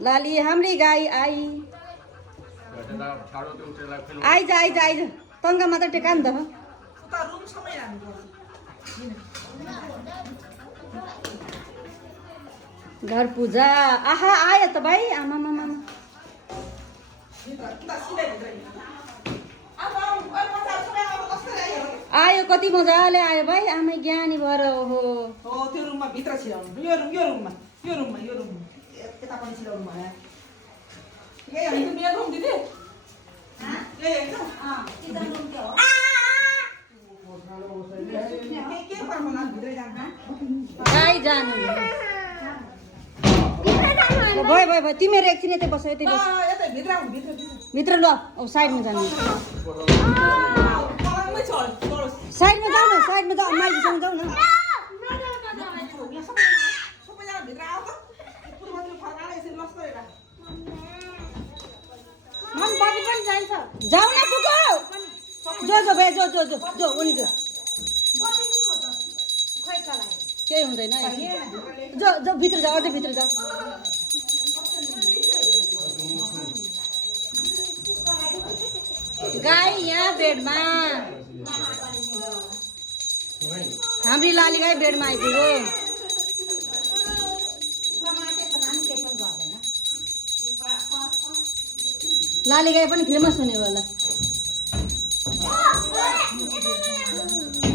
लाली हाम्री गाई आई आइज आइज आइज तङ्गा मात्र टेका नि त घर पूजा आहा आयो त भाइ आमा मामा आयो कति मजाले आयो भाइ आमै ज्ञानी भएर ओहो हो त्यो रुममा भित्र छिराउनु यो रुममा यता पनि छिराउनु भयो यही होइन त मेरो रुम दिदी यही होइन किचन रुम के हो के पर्मना भित्र जान्छ गाई जानु भयो भयो भयो तिमीहरू एकछिन यतै बस यतै बस यतै भित्र आउनु भित्र ल अब साइडमा जानु साइडमा जाऊ न साइडमा जाऊ माइतीसँग जाऊ न सबैजना भित्र आऊ त पुरोमाथि फर्काएर यसरी लस गरेर मन बडी पनि जान्छ जाऊ न कुको जो भाइ जो उनी जो बडी नि हो त खै चलायो केही हुँदैन जो भित्र जाऊ अझै भित्र जाऊ गाई यहाँ बेडमा हाम्री लाली गाई बेडमा आइपुग्यो लाली गाई पनि फेमस हुने होला